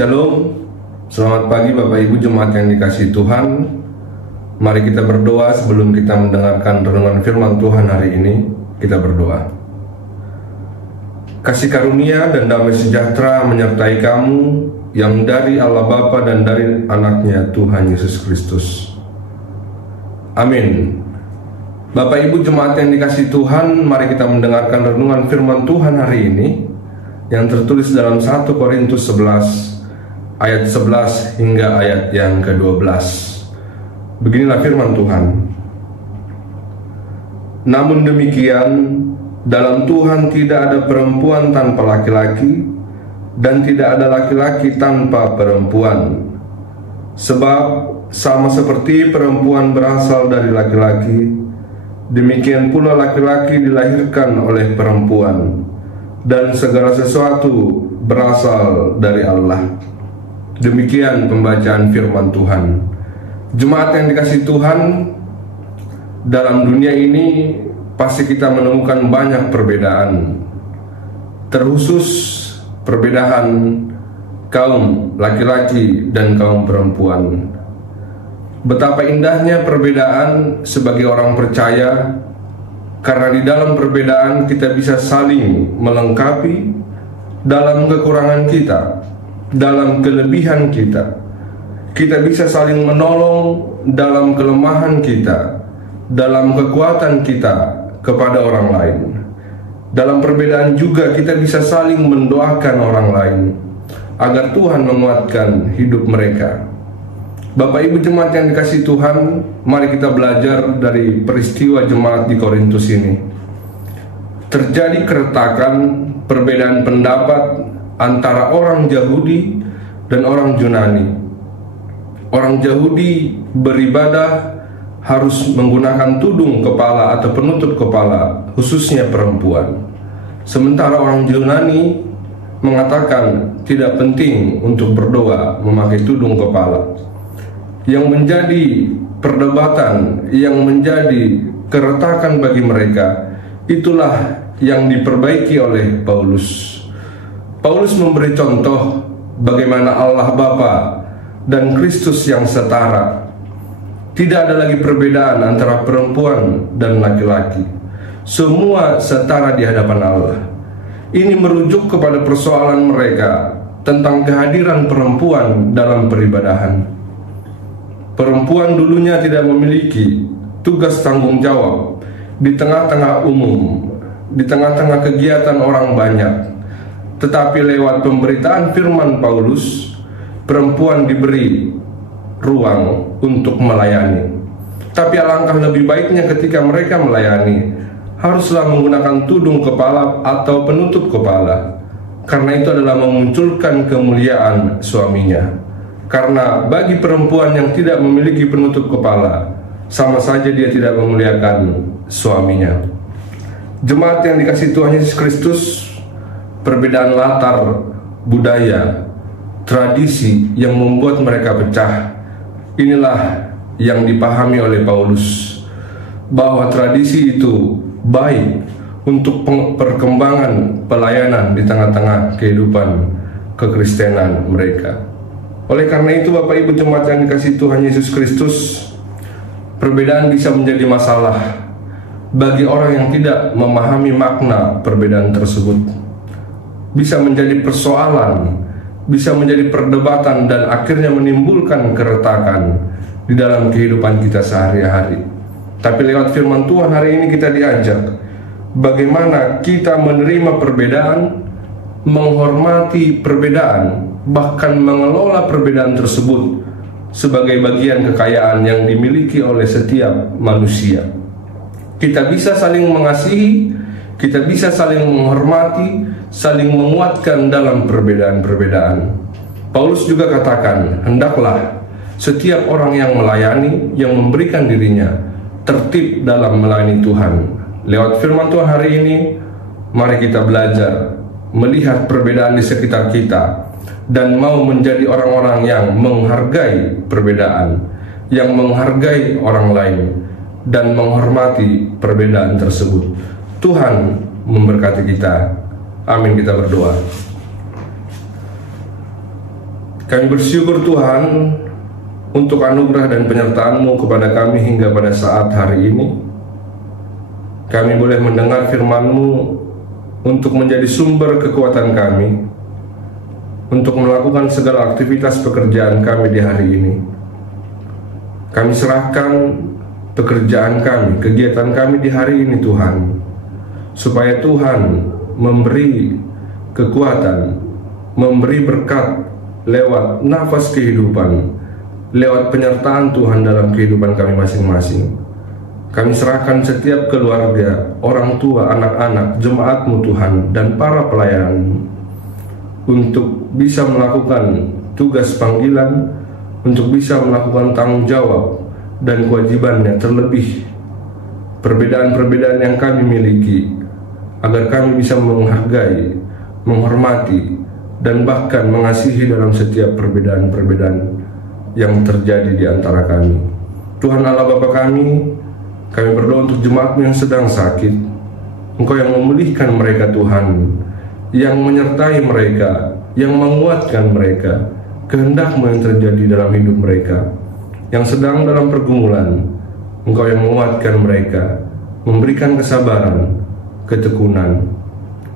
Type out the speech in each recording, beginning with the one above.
Shalom, selamat pagi Bapak Ibu Jemaat yang dikasihi Tuhan. Mari kita berdoa sebelum kita mendengarkan renungan firman Tuhan hari ini. Kita berdoa. Kasih karunia dan damai sejahtera menyertai kamu yang dari Allah Bapa dan dari anaknya Tuhan Yesus Kristus. Amin. Bapak Ibu Jemaat yang dikasihi Tuhan, mari kita mendengarkan renungan firman Tuhan hari ini yang tertulis dalam 1 Korintus 11 ayat 11 hingga ayat yang ke-12. Beginilah firman Tuhan. Namun demikian, dalam Tuhan tidak ada perempuan tanpa laki-laki, dan tidak ada laki-laki tanpa perempuan. Sebab sama seperti perempuan berasal dari laki-laki, demikian pula laki-laki dilahirkan oleh perempuan, dan segala sesuatu berasal dari Allah. Demikian pembacaan firman Tuhan. Jemaat yang dikasihi Tuhan, dalam dunia ini pasti kita menemukan banyak perbedaan, terkhusus perbedaan kaum laki-laki dan kaum perempuan. Betapa indahnya perbedaan sebagai orang percaya, karena di dalam perbedaan kita bisa saling melengkapi dalam kekurangan kita, dalam kelebihan kita. Kita bisa saling menolong dalam kelemahan kita, dalam kekuatan kita kepada orang lain. Dalam perbedaan juga kita bisa saling mendoakan orang lain agar Tuhan menguatkan hidup mereka. Bapak Ibu Jemaat yang dikasihi Tuhan, mari kita belajar dari peristiwa jemaat di Korintus ini. Terjadi keretakan, perbedaan pendapat antara orang Yahudi dan orang Yunani. Orang Yahudi beribadah harus menggunakan tudung kepala atau penutup kepala, khususnya perempuan. Sementara orang Yunani mengatakan tidak penting untuk berdoa memakai tudung kepala. Yang menjadi perdebatan, yang menjadi keretakan bagi mereka, itulah yang diperbaiki oleh Paulus. Paulus memberi contoh bagaimana Allah Bapa dan Kristus yang setara. Tidak ada lagi perbedaan antara perempuan dan laki-laki. Semua setara di hadapan Allah. Ini merujuk kepada persoalan mereka tentang kehadiran perempuan dalam peribadahan. Perempuan dulunya tidak memiliki tugas tanggung jawab di tengah-tengah umum, di tengah-tengah kegiatan orang banyak. Tetapi lewat pemberitaan firman Paulus, perempuan diberi ruang untuk melayani. Tapi alangkah lebih baiknya ketika mereka melayani, haruslah menggunakan tudung kepala atau penutup kepala, karena itu adalah memunculkan kemuliaan suaminya. Karena bagi perempuan yang tidak memiliki penutup kepala, sama saja dia tidak memuliakan suaminya. Jemaat yang dikasihi Tuhan Yesus Kristus, perbedaan latar budaya, tradisi yang membuat mereka pecah, inilah yang dipahami oleh Paulus, bahwa tradisi itu baik untuk perkembangan pelayanan di tengah-tengah kehidupan kekristenan mereka. Oleh karena itu Bapak Ibu Jemaat yang dikasihi Tuhan Yesus Kristus, perbedaan bisa menjadi masalah bagi orang yang tidak memahami makna perbedaan tersebut. Bisa menjadi persoalan, bisa menjadi perdebatan, dan akhirnya menimbulkan keretakan di dalam kehidupan kita sehari-hari. Tapi lewat firman Tuhan hari ini kita diajak bagaimana kita menerima perbedaan, menghormati perbedaan, bahkan mengelola perbedaan tersebut sebagai bagian kekayaan yang dimiliki oleh setiap manusia. Kita bisa saling mengasihi, kita bisa saling menghormati, saling menguatkan dalam perbedaan-perbedaan. Paulus juga katakan, hendaklah setiap orang yang melayani, yang memberikan dirinya, tertib dalam melayani Tuhan. Lewat firman Tuhan hari ini, mari kita belajar melihat perbedaan di sekitar kita dan mau menjadi orang-orang yang menghargai perbedaan, yang menghargai orang lain dan menghormati perbedaan tersebut. Tuhan memberkati kita. Amin. Kita berdoa. Kami bersyukur Tuhan untuk anugerah dan penyertaan-Mu kepada kami hingga pada saat hari ini. Kami boleh mendengar firman-Mu untuk menjadi sumber kekuatan kami, untuk melakukan segala aktivitas pekerjaan kami di hari ini. Kami serahkan pekerjaan kami, kegiatan kami di hari ini Tuhan, supaya Tuhan memberi kekuatan, memberi berkat lewat nafas kehidupan, lewat penyertaan Tuhan dalam kehidupan kami masing-masing. Kami serahkan setiap keluarga, orang tua, anak-anak, jemaat-Mu Tuhan, dan para pelayan untuk bisa melakukan tugas panggilan, untuk bisa melakukan tanggung jawab dan kewajibannya, terlebih perbedaan-perbedaan yang kami miliki, agar kami bisa menghargai, menghormati, dan bahkan mengasihi dalam setiap perbedaan-perbedaan yang terjadi di antara kami. Tuhan Allah Bapa kami berdoa untuk jemaat-Mu yang sedang sakit. Engkau yang memulihkan mereka Tuhan, yang menyertai mereka, yang menguatkan mereka, kehendak-Mu yang terjadi dalam hidup mereka. Yang sedang dalam pergumulan, Engkau yang menguatkan mereka, memberikan kesabaran, ketekunan.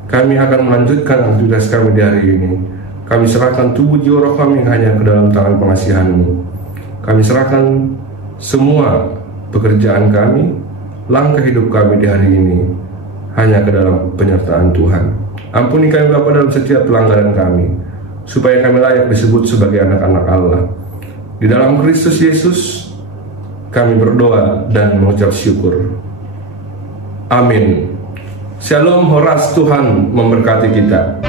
Kami akan melanjutkan aktivitas kami di hari ini. Kami serahkan tubuh jiwa roh kami hanya ke dalam tangan pengasihan-Mu. Kami serahkan semua pekerjaan kami, langkah hidup kami di hari ini hanya ke dalam penyertaan Tuhan. Ampuni kami Bapa dalam setiap pelanggaran kami, supaya kami layak disebut sebagai anak-anak Allah. Di dalam Kristus Yesus kami berdoa dan mengucap syukur. Amin. Shalom, Horas, Tuhan memberkati kita.